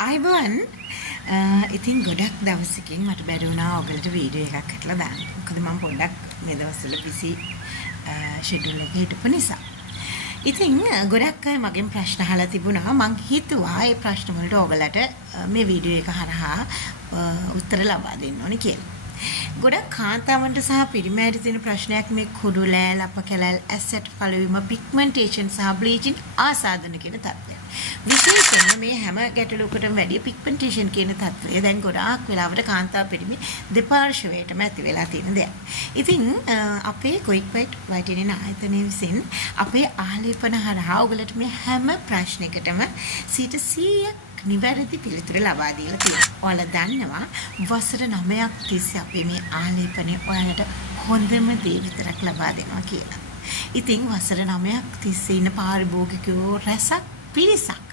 අයිබෝන් ඉතින් ගොඩක් දවසකින් මට බැරි වුණා ඔයගලට වීඩියෝ එකක් හදලා දාන්න. මොකද මම පොඩ්ඩක් මේ දවස්වල බිසි ෂෙඩියුල් එකේ හිටපු නිසා. ඉතින් ගොඩක් අය මගෙන් ප්‍රශ්න අහලා තිබුණා. මං හිතුවා ඒ ප්‍රශ්න වලට ඔයගලට මේ වීඩියෝ එක හරහා උත්තර ලබා දෙන්න ඕනේ කියලා. ගොඩක් කාන්තාවන්ට සහ පිරිමෑට තියෙන ප්‍රශ්නයක් මේ කුඩු ලෑල් අප කැලල් ඇසෙට් කලවීම පිග්මන්ටේෂන් සහ බ්ලීචින් ආසාදන කියන තත්ත්වය. විශේෂයෙන්ම මේ හැම ගැටලුවකටම වැඩි පිග්මන්ටේෂන් කියන තත්ත්වය දැන් ගොඩාක් වෙලාවට කාන්තාව පිරිමි දෙපාර්ශ්වයටම ඇති වෙලා තියෙන දෙයක්. ඉතින් අපේ ක්වික් වයිට් වයිටනින් ආයතනය විසින් අපේ ආලේපන හරහා ඔයගලට මේ හැම ප්‍රශ්නයකටම 100% නිවැරදි පිළිතුර ලබා දීලා තියෙනවා. ඔයාලා දන්නවා වසර 9ක් තිස්සේ අපි මේ ආලේපනය ඔයාලට හොඳම දේ විතරක් ලබා දෙනවා කියලා. ඉතින් වසර 9ක් තිස්සේ ඉන්න පාරිභෝගිකයෝ රැසක් පිරිසක්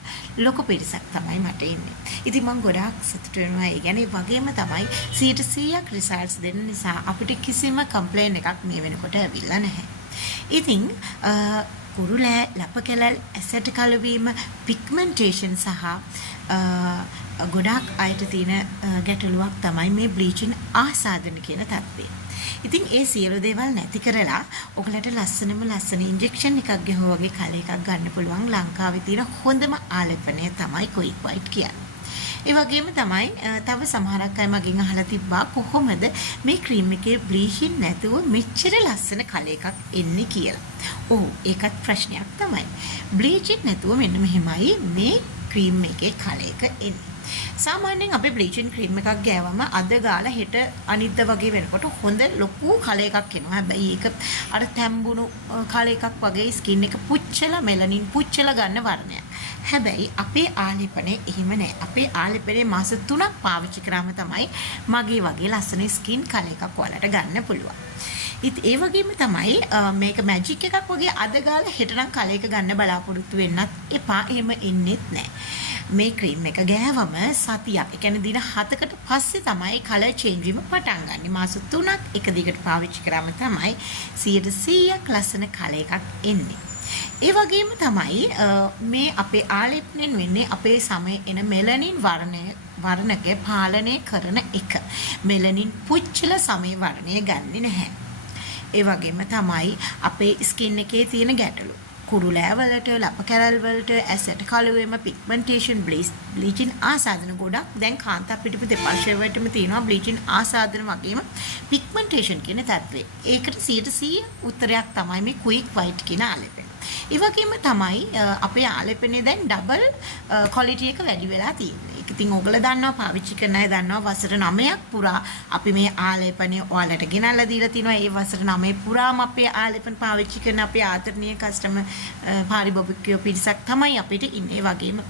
ලොකු පිරිසක් තමයි මට ඉන්නේ. ඉතින් මම ගොඩාක් සතුටු වෙනවා. ඒ කියන්නේ වගේම තමයි 100% රිසල්ට්ස් දෙන්න නිසා අපිට කිසිම කම්ප්ලේන් එකක් මේ වෙනකොට ඇවිල්ලා නැහැ. ඉතින් කුරුලෑ ලප කැලල් ඇසෙට් කලවීම පිග්මන්ටේෂන් සහ ගොඩාක් අයට තියෙන ගැටලුවක් තමයි මේ බ්ලීචින් ආසාදන කියන තත්ත්වය. ඉතින් ඒ සියලු දේවල් නැති කරලා ඔයගලට ලස්සන ඉන්ජෙක්ෂන් එකක් ගහුවා වගේ කල එකක් ගන්න පුළුවන් ලංකාවේ තියෙන හොඳම ආලේපනය තමයි ක්වික් වයිට් කියන්නේ. ඒ වගේම තමයි තව සමහරක් අය මගෙන් අහලා තිබ්බා කොහොමද මේ ක්‍රීම් එකේ බ්ලීචින් නැතුව මෙච්චර ලස්සන කල එකක් එන්නේ කියලා. ඔව් ඒකත් ප්‍රශ්නයක් තමයි. බ්ලීචින් නැතුව මෙන්න මෙහෙමයි මේ ක්‍රීම් එකේ කල එක එන්නේ. සාමාන්‍යයෙන් අපි බ්ලීචින් ක්‍රීම් එකක් ගෑවම අද ගාලා හෙට අනිද්දා වගේ වෙනකොට හොඳ ලොකු කල එකක් එනවා. හැබැයි ඒක අර තැම්බුණු කල එකක් වගේ ස්කින් එක පුච්චලා මෙලනින් පුච්චලා ගන්න වර්ණයක්. හැබැයි අපේ ආලේපනේ එහෙම නැහැ. අපේ ආලේපනේ මාස 3ක් පාවිච්චි කරාම තමයි මගේ වගේ ලස්සන ස්කින් කල එකක් ඔයාලට ගන්න පුළුවන්. ඉතින් ඒ වගේම තමයි මේක මැජික් එකක් වගේ අද ගාලා හෙට නම් කල එක ගන්න බලාපොරොත්තු වෙන්නත් එපා. එහෙම ඉන්නෙත් නැහැ. මේ ක්‍රීම් එක ගෑවම සතියක්, ඒ කියන්නේ දින 7කට පස්සේ තමයි කලර් චේන්ජ් වීම පටන් ගන්න. මාස 3ක් එක දිගට පාවිච්චි කරාම තමයි 100%ක් ලස්සන කලර් එකක් එන්නේ. ඒ වගේම තමයි මේ අපේ ආලේපනයෙන් වෙන්නේ අපේ සමේ එන මෙලනින් වර්ණකය පාලනය කරන එක. මෙලනින් පුච්චල සමේ වර්ණය ගන්නෙ නැහැ. ඒ වගේම තමයි අපේ ස්කින් එකේ තියෙන ගැටලු. කුඩු ලෑවලට, ලප කැරල් වලට, ඇසෙට් කලවීම, පිග්මන්ටේෂන්, බ්ලීචින් ආසාදන ගොඩක් දැන් කාන්තා පිටුපු දෙපාර්ශ්වයටම තියෙනවා බ්ලීචින් ආසාදන වගේම පිග්මන්ටේෂන් කියන තත්ත්වය. ඒකට 100% උත්තරයක් තමයි මේ ක්වික් වයිට් කියන ආලේපනය. ඒ වගේම තමයි අපේ ආලේපනේ දැන් ඩබල් ක්වොලිටි එක වැඩි වෙලා තියෙන්නේ. ඒක ඉතින් ඔයගොල්ලෝ දන්නවා පාවිච්චි කරන අය දන්නවා වසර 9ක් පුරා අපි මේ ආලේපනේ ඔයාලට ගෙනල්ලා දීලා තිනවා. ඒ වසර 9 පුරාම අපේ ආලේපන පාවිච්චි කරන අපේ ආදරණීය කස්ටමර් පාරිභෝගිකයෝ පිරිසක් තමයි අපිට ඉන්නේ. වගේම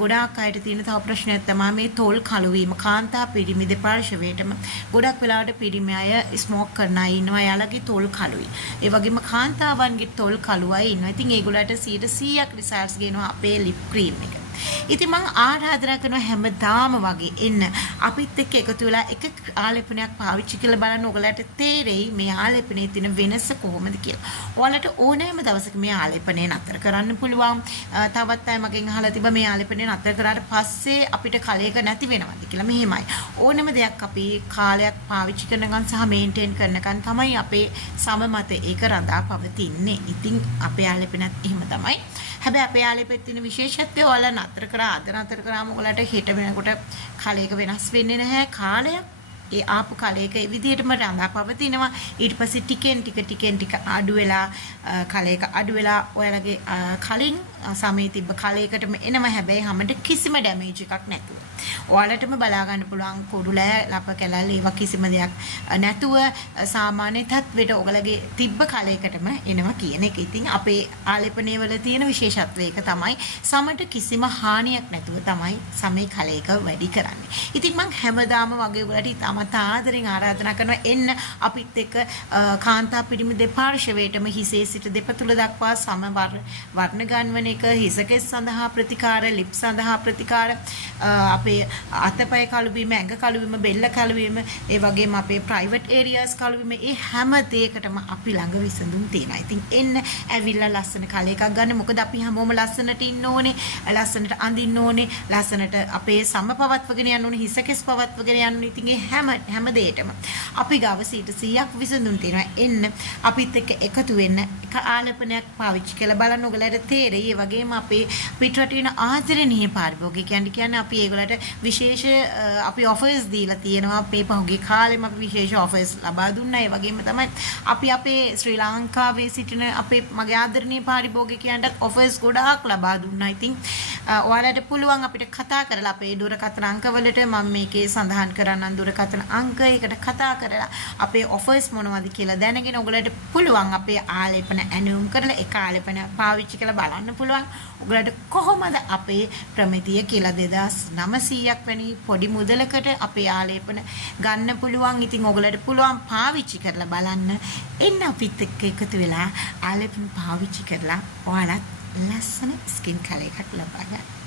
ගොඩාක් අයට තියෙන තව ප්‍රශ්නයක් තමයි මේ තොල් කළු වීම. කාන්තා පිරිමි දෙපාර්ශ්වයටම ගොඩක් වෙලාවට පිරිමි අය ස්මෝක් කරන අය ඉන්නවා. යාළගේ තොල් කළුයි. ඒ වගේම කාන්තාවන්ගේ තොල් කළුවයි ඉන්නවා. ඉතින් ඒගොල්ලන්ට 100%ක් රිසල්ට්ස් ගේනවා අපේ ලිප් ක්‍රීම් එක. ඉතින් මම ආරාධනා කරනවා හැමදාම වගේ එන්න අපිත් එක්ක එකතු වෙලා එක ආලේපනයක් පාවිච්චි කරලා බලන්න. ඔයගලට තේරෙයි මේ ආලේපනයේ තියෙන වෙනස කොහොමද කියලා. ඔයාලට ඕනෑම දවසක මේ ආලේපනය නතර කරන්න පුළුවන්. තවත් අය මගෙන් අහලා තිබ්බා මේ ආලේපනය නතර කරාට පස්සේ අපිට කලයක නැති වෙනවද කියලා. මෙහෙමයි. ඕනෑම දෙයක් අපි කාලයක් පාවිච්චි කරනකන් සහ මේන්ටේන් කරනකන් තමයි අපේ සම මත ඒක රඳා පවතින්නේ. ඉතින් අපේ ආලේපනත් එහෙම තමයි. හැබැයි අපේ ආලේපෙත් තියෙන විශේෂත්වය ඔයාලා නතර කරා අද නතර කරාම ඔයාලට හෙට වෙනකොට කලයක වෙනස් වෙන්නේ නැහැ. කාලයක් ඒ ආපු කලයක ඒ විදිහටම රඳා පවතිනවා. ඊට පස්සේ ටිකෙන් ටික අඩු වෙලා කලයක අඩු වෙලා ඔයාලගේ කලින් සමේ තිබ්බ කලයකටම එනවා. හැබැයි හැමදෙ කිසිම ඩැමේජ් එකක් නැතුව ඔයාලටම බලා ගන්න පුළුවන් කුඩු ලෑ ලප කැලල් ඒවා කිසිම දෙයක් නැතුව සාමාන්‍ය තත්වෙට ඔයගලගේ තිබ්බ කලයකටම එනවා කියන එක. ඉතින් අපේ ආලේපනයේ වල තියෙන විශේෂත්වය ඒක තමයි සමට කිසිම හානියක් නැතුව තමයි සමේ කලයක වැඩි කරන්නේ. ඉතින් මම හැමදාම වගේ ඔයගලට ඉතාම ඉතාමත් ආදරෙන් ආරාධනා කරනවා එන්න අපිත් එක්ක කාන්තා පිරිමි දෙපාර්ශවයටම හිසේ සිට දෙපතුල දක්වා සම වර්ණ ගන්වන එක හිසකෙස් සඳහා ප්‍රතිකාර ලිප් සඳහා ප්‍රතිකාර අපේ අතපය කළුවීම ඇඟ කළුවීම බෙල්ල කළුවීම ඒ වගේම අපේ ප්‍රයිවට් ඒරියාස් කළුවීම ඒ හැම දෙයකටම අපි ළඟ විසඳුම් තියෙනවා. ඉතින් එන්න ඇවිල්ලා ලස්සන කල එකක් ගන්න. මොකද අපි හැමෝම ලස්සනට ඉන්න ඕනේ, ලස්සනට අඳින්න ඕනේ, ලස්සනට අපේ සම පවත්වගෙන යන්න ඕනේ, හිසකෙස් පවත්වගෙන යන්න ඕනේ. ඉතින් ඒ හැම දෙයකටම අපි ගාව 100ක් විසඳුම් තියෙනවා. එන්න අපිත් එක්ක එකතු වෙන්න එක ආලපනයක් පාවිච්චි කරලා බලන්න. ඔයගලට තේරෙයි. ඒ වගේම අපේ පිටරට වෙන ආදරණීය පාරිභෝගිකයන් කියන්නේ අපි ඒගොල්ලන්ට විශේෂ අපි ඔෆර්ස් දීලා තියෙනවා. මේ පහුගිය කාලෙම අපි විශේෂ ඔෆර්ස් ලබා දුන්නා. ඒ වගේම තමයි අපි අපේ ශ්‍රී ලංකාවේ සිටින අපේ මගේ ආදරණීය පාරිභෝගිකයන්ට ඔෆර්ස් ගොඩාක් ලබා දුන්නා. ඉතින් ඔයාලට පුළුවන් අපිට කතා කරලා අපේ දුරකථන අංකවලට මම මේකේ සඳහන් කරන්නම් දුරකථන අංකයකට කතා කරලා අපේ ඔෆර්ස් මොනවද කියලා දැනගෙන ඔයගලට පුළුවන් අපේ ආලේපන ඇණුම් කරලා එක ආලේපන පාවිච්චි කරලා බලන්න පුළුවන්. ඔයගලට කොහොමද අපේ ප්‍රමිතිය කියලා 2900ක් වැනි පොඩි මුදලකට අපේ ආලේපන ගන්න පුළුවන්. ඉතින් ඔයගලට පුළුවන් පාවිච්චි කරලා බලන්න. එන්න අපිත් එක්ක එකතු වෙලා ආලේපන පාවිච්චි කරලා ඔයාලත් ලස්සන ස්කින් කලර් එකක් ලබා ගන්න.